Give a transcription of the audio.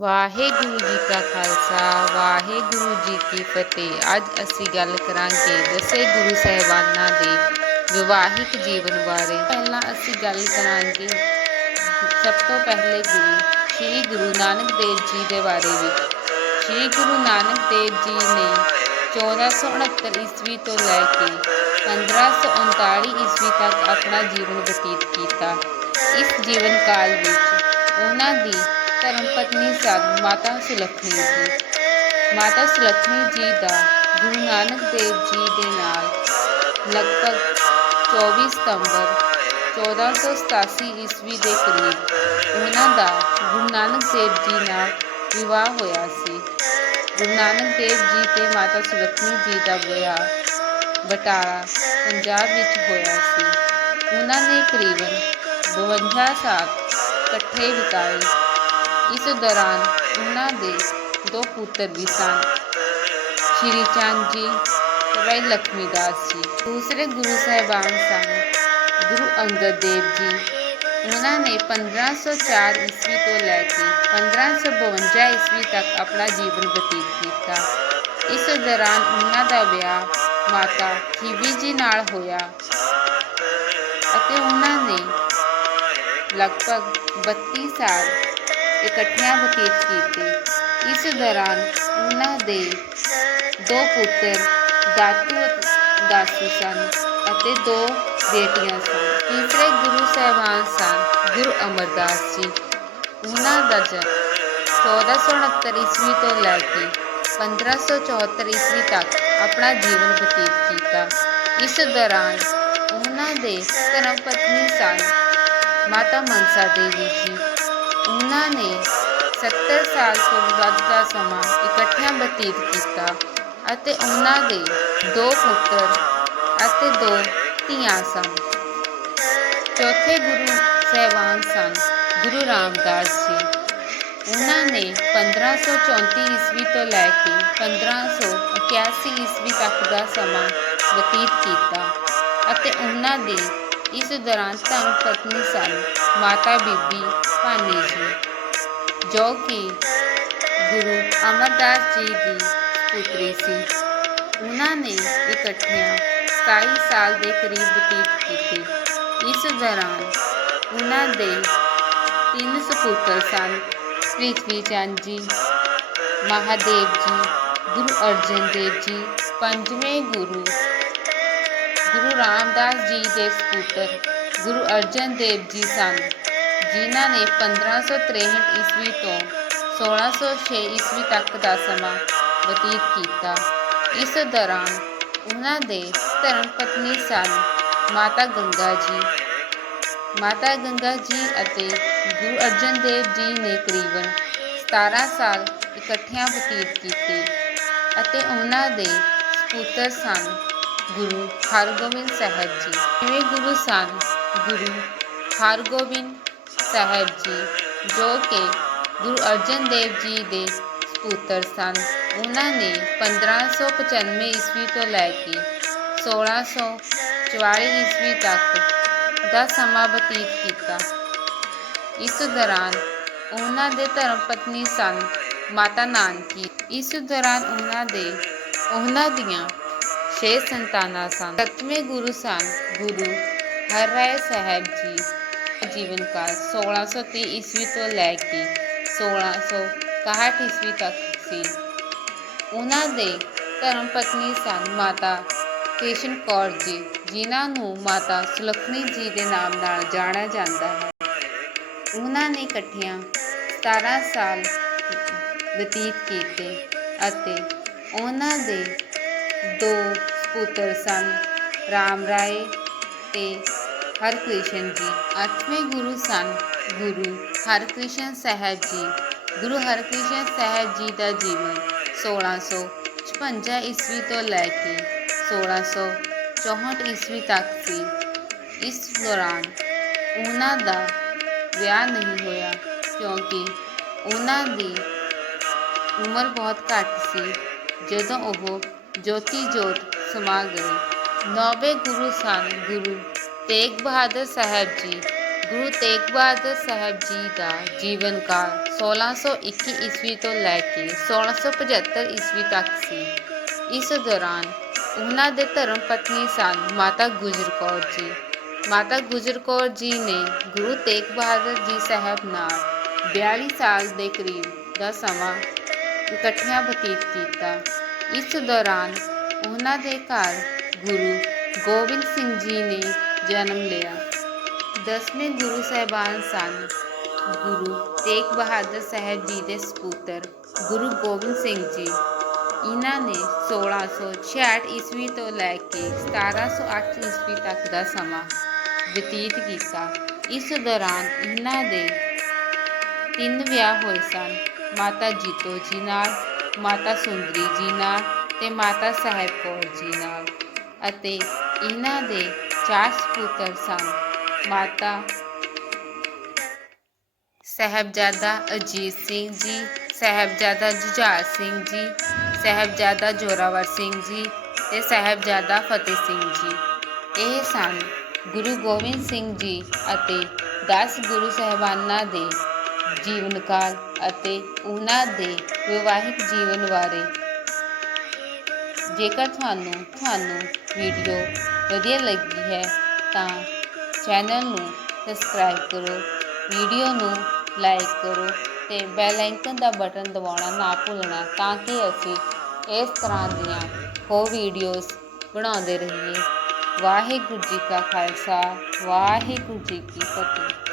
ਵਾਹਿਗੁਰੂ ਜੀ ਕਾ ਖਾਲਸਾ, ਵਾਹਿਗੁਰੂ ਜੀ ਕੀ ਫਤਿਹ। ਅੱਜ ਅਸੀਂ ਗੱਲ ਕਰਾਂਗੇ ਦਸੇ ਗੁਰੂ ਸਾਹਿਬਾਨਾਂ ਦੇ ਵਿਵਾਹਿਕ ਜੀਵਨ ਬਾਰੇ। ਪਹਿਲਾਂ ਅਸੀਂ ਗੱਲ ਕਰਾਂਗੇ ਸਭ ਤੋਂ ਪਹਿਲੇ ਗੁਰੂ, ਸ੍ਰੀ ਗੁਰੂ ਨਾਨਕ ਦੇਵ ਜੀ ਦੇ ਬਾਰੇ ਵਿੱਚ ਸ੍ਰੀ ਗੁਰੂ ਨਾਨਕ ਦੇਵ ਜੀ ਨੇ 1469 ਈਸਵੀ ਤੋਂ ਲੈ ਕੇ 1539 ਈਸਵੀ ਤੱਕ ਆਪਣਾ ਜੀਵਨ ਬਤੀਤ ਕੀਤਾ। ਇਸ ਜੀਵਨ ਕਾਲ ਵਿੱਚ ਉਹਨਾਂ ਦੀ ਧਰਮ ਪਤਨੀ ਸਨ ਮਾਤਾ ਸੁਲੱਖਣੀ ਜੀ। ਮਾਤਾ ਸੁਲੱਖਣੀ ਜੀ ਦਾ ਗੁਰੂ ਨਾਨਕ ਦੇਵ ਜੀ ਦੇ ਨਾਲ ਲਗਭਗ 24 ਸਤੰਬਰ 1487 ਈਸਵੀ ਦੇ ਕਰੀਬ ਉਹਨਾਂ ਦਾ ਗੁਰੂ ਨਾਨਕ ਦੇਵ ਜੀ ਨਾਲ ਵਿਵਾਹ ਹੋਇਆ ਸੀ। ਗੁਰੂ ਨਾਨਕ ਦੇਵ ਜੀ ਤੇ ਮਾਤਾ ਸੁਲੱਖਣੀ ਜੀ ਦਾ ਵਿਆਹ ਬਟਾਲਾ ਪੰਜਾਬ ਵਿੱਚ ਹੋਇਆ ਸੀ। ਉਹਨਾਂ ਨੇ ਕਰੀਬਨ 52 ਸਾਲ ਇਕੱਠੇ ਬਿਤਾਏ। ਇਸ ਦੌਰਾਨ ਉਹਨਾਂ ਦੇ ਦੋ ਪੁੱਤਰ ਵੀ ਸਨ। ਸ਼੍ਰੀ ਚੰਦ ਜੀ ਤੇ ਭਾਈ ਲక్ష్ਮੀ ਦਾਸ ਜੀ। ਦੂਸਰੇ ਗੁਰੂ ਸਾਹਿਬਾਨ ਸਨ, ਗੁਰੂ ਅੰਗਦ ਦੇਵ ਜੀ। ਉਹਨਾਂ ਨੇ 1504 ਈਸਵੀ ਤੋਂ ਲੈ ਕੇ 1552 ਈਸਵੀ ਤੱਕ ਆਪਣਾ ਜੀਵਨ ਬਤੀਤ ਕੀਤਾ। ਇਸ ਦੌਰਾਨ ਉਹਨਾਂ ਦਾ ਵਿਆਹ ਮਾਤਾ ਖੀਵੀ ਜੀ ਨਾਲ ਹੋਇਆ ਅਤੇ ਉਹਨਾਂ ਨੇ ਲਗਭਗ 32 ਸਾਲ ਇਕੱਠਿਆਂ ਬਤੀਤ ਕੀਤੇ। ਇਸ ਦੌਰਾਨ ਉਹਨਾਂ ਦੇ ਦੋ ਪੁੱਤਰ, ਦਾਤੂ ਅਤੇ ਦਾਸੂ ਸਨ ਅਤੇ ਦੋ ਬੇਟੀਆਂ ਸਨ। ਤੀਸਰੇ ਗੁਰੂ ਸਾਹਿਬਾਨ ਸਨ ਗੁਰੂ ਅਮਰਦਾਸ ਜੀ। ਉਹਨਾਂ ਦਾ ਜਨਮ 1469 ਈਸਵੀ ਤੋਂ ਲੈ ਕੇ 1574 ਈਸਵੀ ਤੱਕ ਆਪਣਾ ਜੀਵਨ ਬਤੀਤ ਕੀਤਾ। ਇਸ ਦੌਰਾਨ ਉਹਨਾਂ ਦੇ ਧਰਮ ਪਤਨੀ ਸਨ ਮਾਤਾ ਮਨਸਾ ਦੇਵੀ ਜੀ। ਉਹਨਾਂ ਨੇ 70 ਸਾਲ ਤੋਂ ਵੱਧ ਦਾ ਸਮਾਂ ਇਕੱਠਿਆਂ ਬਤੀਤ ਕੀਤਾ ਅਤੇ ਉਹਨਾਂ ਦੇ ਦੋ ਪੁੱਤਰ ਅਤੇ ਦੋ ਧੀਆਂ ਸਨ। ਚੌਥੇ ਗੁਰੂ ਸਾਹਿਬਾਨ ਸਨ, ਗੁਰੂ ਰਾਮਦਾਸ ਜੀ। ਉਹਨਾਂ ਨੇ 1534 ਈਸਵੀ ਤੋਂ ਲੈ ਕੇ 1581 ਈਸਵੀ ਤੱਕ ਦਾ ਸਮਾਂ ਬਤੀਤ ਕੀਤਾ ਅਤੇ ਉਹਨਾਂ ਦੇ ਇਸ ਦੌਰਾਨ ਧਰਮ ਪਤਨੀ ਸਨ। ਮਾਤਾ ਬੀਬੀ ਭਾਨੀ ਜੀ, ਜੋ ਕਿ ਗੁਰੂ ਅਮਰਦਾਸ ਜੀ ਦੀ ਪੁੱਤਰੀ ਸੀ। ਉਹਨਾਂ ਨੇ ਇਕੱਠਿਆਂ 27 ਸਾਲ ਦੇ ਕਰੀਬ ਬਤੀਤ ਕੀਤੇ। ਇਸ ਦੌਰਾਨ ਉਹਨਾਂ ਦੇ ਤਿੰਨ ਸੁਪੁੱਤਰ ਸਨ, ਪ੍ਰਿਥਵੀ ਚੰਦ ਜੀ, ਮਹਾਦੇਵ ਜੀ, ਗੁਰੂ ਅਰਜਨ ਦੇਵ ਜੀ, ਪੰਜਵੇਂ ਗੁਰੂ ਗੁਰੂ ਰਾਮਦਾਸ ਜੀ ਦੇ ਸੁਪੁੱਤਰ ਗੁਰੂ ਅਰਜਨ ਦੇਵ ਜੀ ਸਨ, ਜਿਨ੍ਹਾਂ ਨੇ 1563 ਈਸਵੀ ਤੋਂ 1606 ਈਸਵੀ ਤੱਕ ਦਾ ਸਮਾਂ ਬਤੀਤ ਕੀਤਾ। ਇਸ ਦੌਰਾਨ ਉਹਨਾਂ ਦੇ ਧਰਮ ਪਤਨੀ ਸਨ ਮਾਤਾ ਗੰਗਾ ਜੀ। ਮਾਤਾ ਗੰਗਾ ਜੀ ਅਤੇ ਗੁਰੂ ਅਰਜਨ ਦੇਵ ਜੀ ਨੇ ਕਰੀਬਨ 17 ਸਾਲ ਇਕੱਠਿਆਂ ਬਤੀਤ ਕੀਤੇ ਅਤੇ ਉਹਨਾਂ ਦੇ ਸਪੁੱਤਰ ਸਨ ਗੁਰੂ ਹਰਗੋਬਿੰਦ ਸਾਹਿਬ ਜੀ। ਜਿਵੇਂ ਗੁਰੂ ਸਨ ਗੁਰੂ ਹਰਗੋਬਿੰਦ ਸਾਹਿਬ ਜੀ ਜੋ ਕਿ ਗੁਰੂ ਅਰਜਨ ਦੇਵ ਜੀ ਦੇ ਪੁੱਤਰ ਸਨ ਉਹਨਾਂ ਨੇ 1595 ਈਸਵੀ ਤੋਂ ਲੈ ਕੇ 1644 ਈਸਵੀ ਤੱਕ ਦਾ ਸਮਾਂ ਬਤੀਤ ਕੀਤਾ ਇਸ ਦੌਰਾਨ ਉਹਨਾਂ ਦੇ ਧਰਮ ਪਤਨੀ ਸਨ ਮਾਤਾ ਨਾਨਕੀ ਇਸ ਦੌਰਾਨ ਉਹਨਾਂ ਦੇ ਉਹਨਾਂ ਦੀਆਂ ਛੇ ਸੰਤਾਨਾਂ ਸਨ ਸੱਤਵੇਂ ਗੁਰੂ ਸਨ ਗੁਰੂ ਹਰ ਰਾਏ ਸਾਹਿਬ ਜੀ ਜੀਵਨ ਕਾਲ 1630 ਈਸਵੀ ਤੋਂ ਲੈ ਕੇ 1661 ਈਸਵੀ ਤੱਕ ਸੀ। ਉਹਨਾਂ ਦੇ ਧਰਮ ਪਤਨੀ ਸਨ ਮਾਤਾ ਕ੍ਰਿਸ਼ਨ ਕੌਰ ਜੀ, ਜਿਨ੍ਹਾਂ ਨੂੰ ਮਾਤਾ ਸੁਲੱਖਣੀ ਜੀ ਦੇ ਨਾਮ ਨਾਲ ਜਾਣਿਆ ਜਾਂਦਾ ਹੈ। ਉਹਨਾਂ ਨੇ ਇਕੱਠਿਆਂ 17 ਸਾਲ ਬਤੀਤ ਕੀਤੇ ਅਤੇ ਉਹਨਾਂ ਦੇ ਦੋ ਪੁੱਤਰ ਸਨ, ਰਾਮ ਰਾਏ ਤੇ ਹਰਕ੍ਰਿਸ਼ਨ ਜੀ ਅੱਠਵੇਂ ਗੁਰੂ ਸਨ ਗੁਰੂ ਹਰਕ੍ਰਿਸ਼ਨ ਸਾਹਿਬ ਜੀ ਗੁਰੂ ਹਰਕ੍ਰਿਸ਼ਨ ਸਾਹਿਬ ਜੀ ਦਾ ਜੀਵਨ 1656 ਈਸਵੀ ਤੋਂ ਲੈ ਕੇ 1664 ਈਸਵੀ ਤੱਕ ਸੀ ਇਸ ਦੌਰਾਨ ਉਹਨਾਂ ਦਾ ਵਿਆਹ ਨਹੀਂ ਹੋਇਆ ਕਿਉਂਕਿ ਉਹਨਾਂ ਦੀ ਉਮਰ ਬਹੁਤ ਘੱਟ ਸੀ ਜਦੋਂ ਉਹ ਜੋਤੀ ਜੋਤ ਸਮਾ ਗਏ ਨੌਵੇਂ ਗੁਰੂ ਸਨ ਗੁਰੂ ਤੇਗ ਬਹਾਦਰ ਸਾਹਿਬ ਜੀ, ਗੁਰੂ ਤੇਗ ਬਹਾਦਰ ਸਾਹਿਬ ਜੀ ਦਾ ਜੀਵਨ ਕਾਲ 1621 ਈਸਵੀ ਤੋਂ ਲੈ ਕੇ 1675 ਈਸਵੀ ਤੱਕ ਸੀ। ਇਸ ਦੌਰਾਨ ਉਹਨਾਂ ਦੇ ਧਰਮ ਪਤਨੀ ਸਨ ਮਾਤਾ ਗੁਜਰ ਕੌਰ ਜੀ। ਮਾਤਾ ਗੁਜਰ ਕੌਰ ਜੀ ਨੇ ਗੁਰੂ ਤੇਗ ਬਹਾਦਰ ਜੀ ਸਾਹਿਬ ਨਾਲ 42 ਸਾਲ ਦੇ ਕਰੀਬ ਦਾ ਸਮਾਂ ਇਕੱਠਿਆਂ ਬਤੀਤ ਕੀਤਾ। ਇਸ ਦੌਰਾਨ ਉਹਨਾਂ ਦੇ ਘਰ ਗੁਰੂ ਗੋਬਿੰਦ ਸਿੰਘ ਜੀ ਨੇ ਜਨਮ ਲਿਆ। ਦਸਵੇਂ ਗੁਰੂ ਸਾਹਿਬਾਨ ਸਨ। ਗੁਰੂ ਤੇਗ ਬਹਾਦਰ ਸਾਹਿਬ ਜੀ ਦੇ ਸਪੁੱਤਰ ਗੁਰੂ ਗੋਬਿੰਦ ਸਿੰਘ ਜੀ। ਇਹਨਾਂ ਨੇ 1666 ਈਸਵੀ ਤੋਂ ਲੈ ਕੇ 1708 ਈਸਵੀ ਤੱਕ ਦਾ ਸਮਾਂ ਬਤੀਤ ਕੀਤਾ। ਇਸ ਦੌਰਾਨ ਇਹਨਾਂ ਦੇ ਤਿੰਨ ਵਿਆਹ ਹੋਏ ਸਨ। ਮਾਤਾ ਜੀਤੋ ਜੀ ਨਾਲ, ਮਾਤਾ ਸੁੰਦਰੀ ਜੀ ਨਾਲ ਤੇ ਮਾਤਾ ਸਾਹਿਬ ਕੌਰ ਜੀ ਨਾਲ ਅਤੇ ਇਹਨਾਂ ਦੇ ਚਾਰ ਸਪੁੱਤਰ ਸਨ ਮਾਤਾ ਸਾਹਿਬਜ਼ਾਦਾ ਅਜੀਤ ਸਿੰਘ ਜੀ ਸਾਹਿਬਜ਼ਾਦਾ ਜੁਝਾਰ ਸਿੰਘ ਜੀ ਸਾਹਿਬਜ਼ਾਦਾ ਜੋਰਾਵਰ ਸਿੰਘ ਜੀ ਤੇ ਸਾਹਿਬਜ਼ਾਦਾ ਫਤਿਹ ਸਿੰਘ ਜੀ ਇਹ ਸਨ ਗੁਰੂ ਗੋਬਿੰਦ ਸਿੰਘ ਜੀ ਅਤੇ 10 ਗੁਰੂ ਸਾਹਿਬਾਨਾਂ ਦੇ ਜੀਵਨ ਕਾਲ ਅਤੇ ਉਹਨਾਂ ਦੇ ਵਿਵਾਹਿਕ ਜੀਵਨ ਬਾਰੇ ਜੇਕਰ ਤੁਹਾਨੂੰ ਤੁਹਾਨੂੰ ਵੀਡੀਓ ਵਧੀਆ ਲੱਗੀ ਹੈ ਤਾਂ ਚੈਨਲ ਨੂੰ ਸਬਸਕ੍ਰਾਈਬ ਕਰੋ, ਵੀਡੀਓ ਨੂੰ ਲਾਈਕ ਕਰੋ ਤੇ ਬੈਲ ਆਈਕਨ ਦਾ ਬਟਨ ਦਬਾਉਣਾ ਨਾ ਭੁੱਲਣਾ ਤਾਂ ਕਿ ਅਸੀਂ ਇਸ ਤਰ੍ਹਾਂ ਦੀਆਂ ਹੋਰ ਵੀਡੀਓਜ਼ ਬਣਾਉਂਦੇ ਰਹੀਏ। ਵਾਹਿਗੁਰੂ ਜੀ ਕਾ ਖਾਲਸਾ, ਵਾਹਿਗੁਰੂ ਜੀ ਕੀ ਫਤਿਹ।